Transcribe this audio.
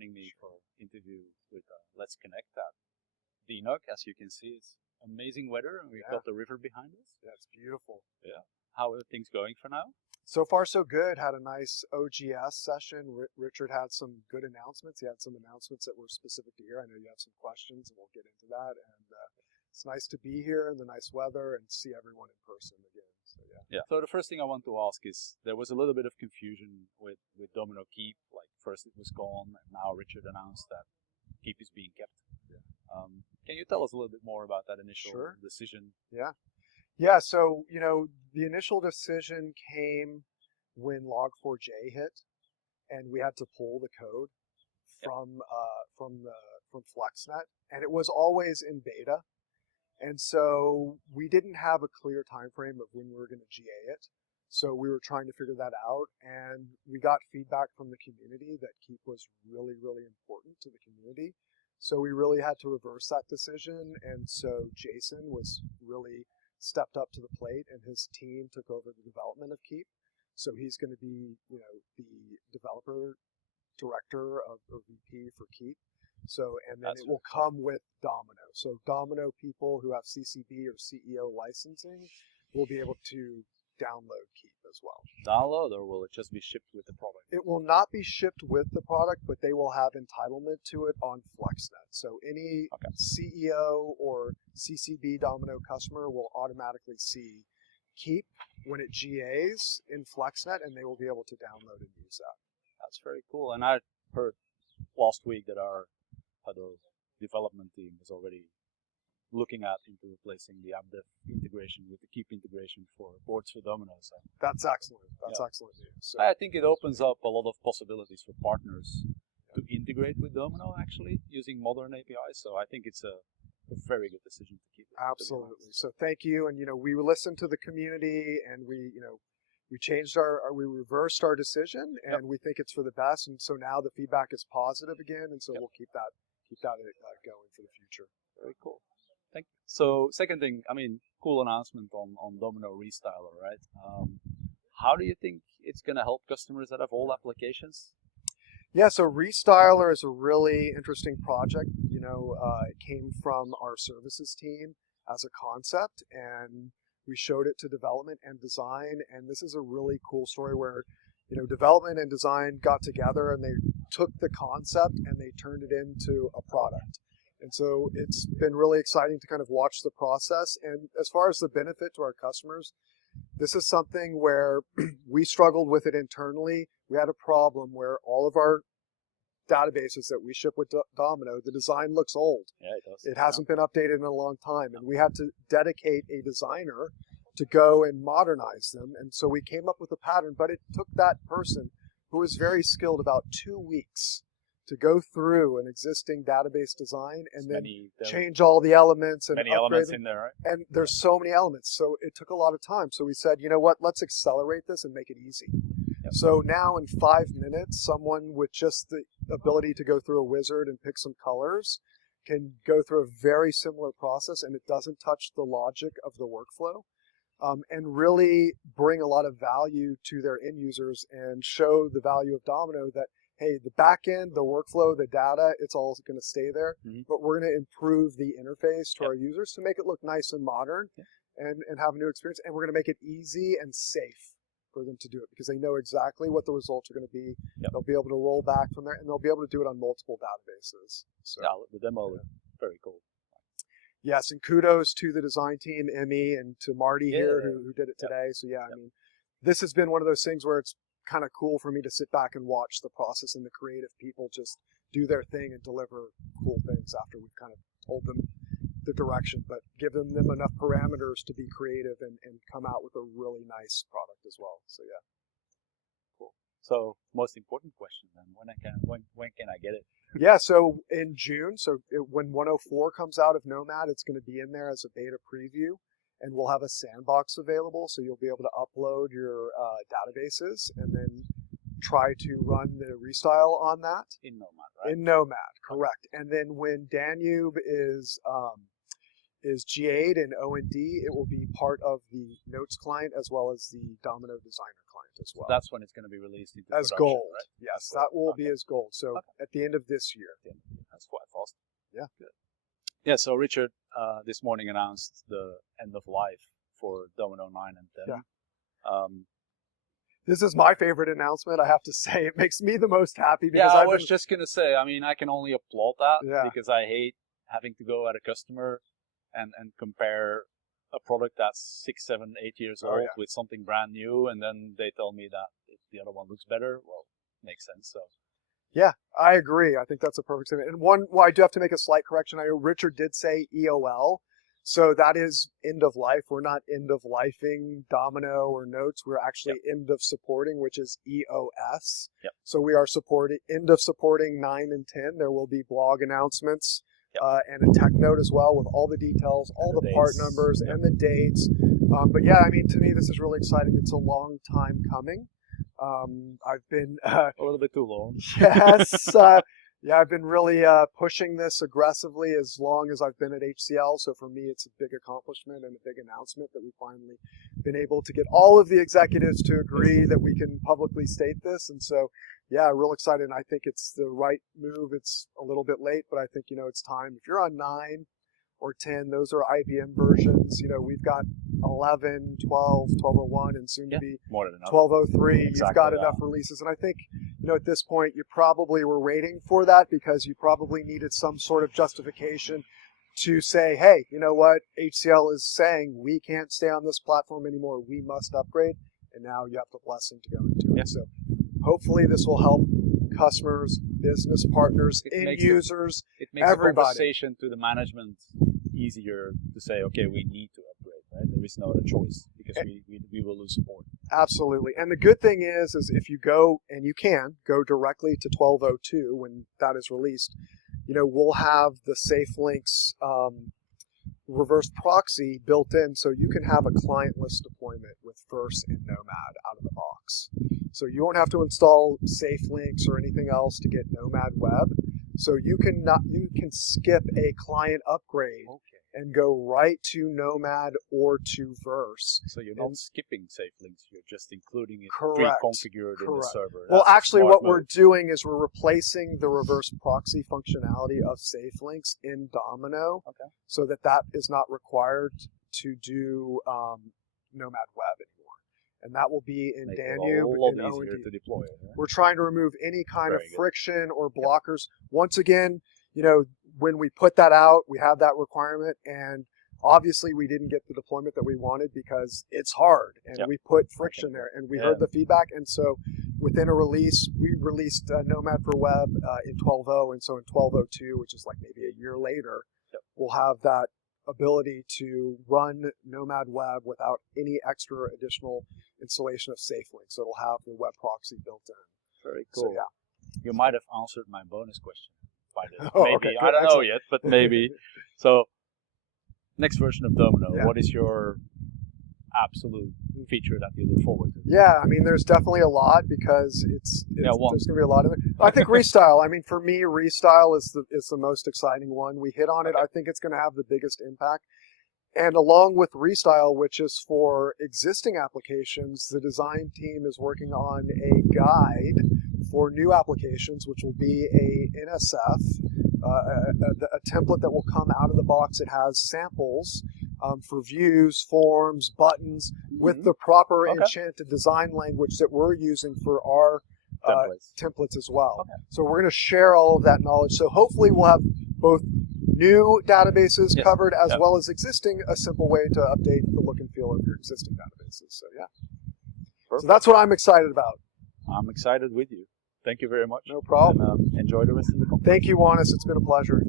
joining me for interview with Let's Connect at Dachnug. As you can see, it's amazing weather, and we've got the river behind us. Yeah, it's beautiful. Yeah. How are things going for now? So far, so good. Had a nice OGS session. Richard had some good announcements. He had some announcements that were specific to here. I know you have some questions, and we'll get into that. And it's nice to be here in the nice weather and see everyone in person again. So Yeah. So the first thing I want to ask is, there was a little bit of confusion with Domino Keep. Like first it was gone, and now Richard announced that Keep is being kept. Yeah. Can you tell us a little bit more about that initial decision? Yeah. Yeah, so, the initial decision came when Log4j hit, and we had to pull the code from FlexNet, and it was always in beta. And so we didn't have a clear time frame of when we were going to GA it. So we were trying to figure that out, and we got feedback from the community that Keep was really, really important to the community. So we really had to reverse that decision, and so Jason was really stepped up to the plate, and his team took over the development of Keep. So he's going to be, the developer director or VP for Keep. So, and then it will come with Domino. So Domino people who have CCB or CEO licensing will be able to download Keep as well. Download, or will it just be shipped with the product? It will not be shipped with the product, but they will have entitlement to it on FlexNet. So any CEO or CCB Domino customer will automatically see Keep when it GAs in FlexNet, and they will be able to download and use that. That's very cool. And I heard last week that our development team is already looking into replacing the AppDev integration with the Keep integration for boards for Domino. So that's excellent. That's excellent news. So I think it opens up a lot of possibilities for partners to integrate with Domino, actually, using modern APIs. So I think it's a very good decision to keep it. Absolutely. So thank you. And, we listened to the community, and we changed we reversed our decision, and we think it's for the best. And so now the feedback is positive again, and so we'll keep that going for the future. Very cool. Thank you. So second thing, cool announcement on Domino Restyler, right? How do you think it's going to help customers that have old applications? Yeah, so Restyler is a really interesting project. It came from our services team as a concept, and we showed it to development and design. And this is a really cool story where, development and design got together, and they took the concept and they turned it into a product. And so it's been really exciting to kind of watch the process. And as far as the benefit to our customers, this is something where we struggled with it internally. We had a problem where all of our databases that we ship with Domino, the design looks old. Yeah, it does. It hasn't been updated in a long time. And we had to dedicate a designer to go and modernize them. And so we came up with a pattern, but it took that person who was very skilled about 2 weeks to go through an existing database design and then change all the elements and many upgrade elements them. in there, right? And there's so many elements. So it took a lot of time. So we said, you know what, let's accelerate this and make it easy. Yep. So now in 5 minutes, someone with just the ability to go through a wizard and pick some colors can go through a very similar process, and it doesn't touch the logic of the workflow. And really bring a lot of value to their end users and show the value of Domino that, hey, the back end, the workflow, the data, it's all going to stay there, but we're going to improve the interface to our users to make it look nice and modern and have a new experience. And we're going to make it easy and safe for them to do it because they know exactly what the results are going to be. They'll be able to roll back from there, and they'll be able to do it on multiple databases. So, the demo looked very cool. Yes, and kudos to the design team, Emmy, and to Marty here who did it today. So this has been one of those things where it's kind of cool for me to sit back and watch the process and the creative people just do their thing and deliver cool things after we've kind of told them the direction, but given them enough parameters to be creative and come out with a really nice product as well. So cool. So most important question then, when can I get it? Yeah, so in June, when 104 comes out of Nomad, it's going to be in there as a beta preview, and we'll have a sandbox available, so you'll be able to upload your databases and then try to run the restyle on that. In Nomad, right? In Nomad, correct. And then when Danube is is GA'd in OND, it will be part of the Notes client as well as the Domino Designer client as well. That's when it's going to be released into as production, gold. right? Yes, that will be as gold. So at the end of this year. That's quite fast. Yeah. Good. Yeah, so Richard this morning announced the end of life for Domino 9 and 10. Yeah. This is my favorite announcement, I have to say. It makes me the most happy because I was just going to say, I mean, I can only applaud that because I hate having to go at a customer and compare a product that's 6, 7, 8 years old with something brand new, and then they tell me that if the other one looks better, well, makes sense. So. Yeah, I agree. I think that's a perfect statement. And I do have to make a slight correction. I know Richard did say EOL, so that is end of life. We're not end of lifing Domino or Notes. We're actually end of supporting, which is EOS. Yep. So we are end of supporting 9 and 10. There will be blog announcements and a tech note as well with all the details, all the part numbers and the dates. But yeah, I mean, to me, this is really exciting. It's a long time coming. I've been a little bit too long. Yes. I've been really pushing this aggressively as long as I've been at HCL. So for me, it's a big accomplishment and a big announcement that we finally been able to get all of the executives to agree that we can publicly state this. And so, yeah, real excited. And I think it's the right move. It's a little bit late, but I think, it's time. If you're on 9 or 10, those are IBM versions. We've got 11, 12, 1201, and soon to be 1203. Exactly. You've got enough releases. And I think, at this point, you probably were waiting for that because you probably needed some sort of justification to say, hey, you know what? HCL is saying we can't stay on this platform anymore. We must upgrade. And now you have the blessing to go into it. So hopefully this will help customers, business partners, end users, it makes everybody. The conversation to the management easier to say, okay, we need to upgrade, right? There is no other choice because we will lose support. Absolutely. And the good thing is if you go, and you can go directly to 1202 when that is released, we'll have the SafeLinks reverse proxy built in, so you can have a clientless deployment with Verse and Nomad out of the box. So you won't have to install SafeLinks or anything else to get Nomad Web. So you can skip a client upgrade and go right to Nomad or to Verse. So you're not skipping SafeLinks, you're just including it Correct. pre-configured in the server. Well, actually what we're doing is we're replacing the reverse proxy functionality of SafeLinks in Domino so that is not required to do Nomad Web anymore. And that will be in Danube and easier to deploy. We're trying to remove any kind of friction or blockers. Once again, when we put that out, we have that requirement, and obviously we didn't get the deployment that we wanted because it's hard, and we put friction there, and we heard the feedback, and so within a release, we released Nomad for Web in 12.0, and so in 12.02, which is like maybe a year later, we'll have that ability to run Nomad Web without any extra additional installation of SafeLink. So it'll have the web proxy built in. Very cool. So, yeah. You might have answered my bonus question by this. Oh, maybe. okay, I don't know yet, but maybe. So, next version of Domino, what is your absolute feature that you look forward to? Yeah, I mean, there's definitely a lot because there's going to be a lot of it. I think Restyle. I mean, for me, Restyle is the most exciting one. We hit on it. I think it's going to have the biggest impact. And along with Restyle, which is for existing applications, the design team is working on a guide for new applications, which will be a NSF, a template that will come out of the box. It has samples for views, forms, buttons, with the proper enchanted design language that we're using for our templates as well. So we're going to share all of that knowledge. So hopefully we'll have both new databases covered as well as existing, a simple way to update the look and feel of your existing databases. So yeah. Perfect. So that's what I'm excited about. I'm excited with you. Thank you very much. No problem. And, enjoy the rest of the conference. Thank you, Juanis. It's been a pleasure.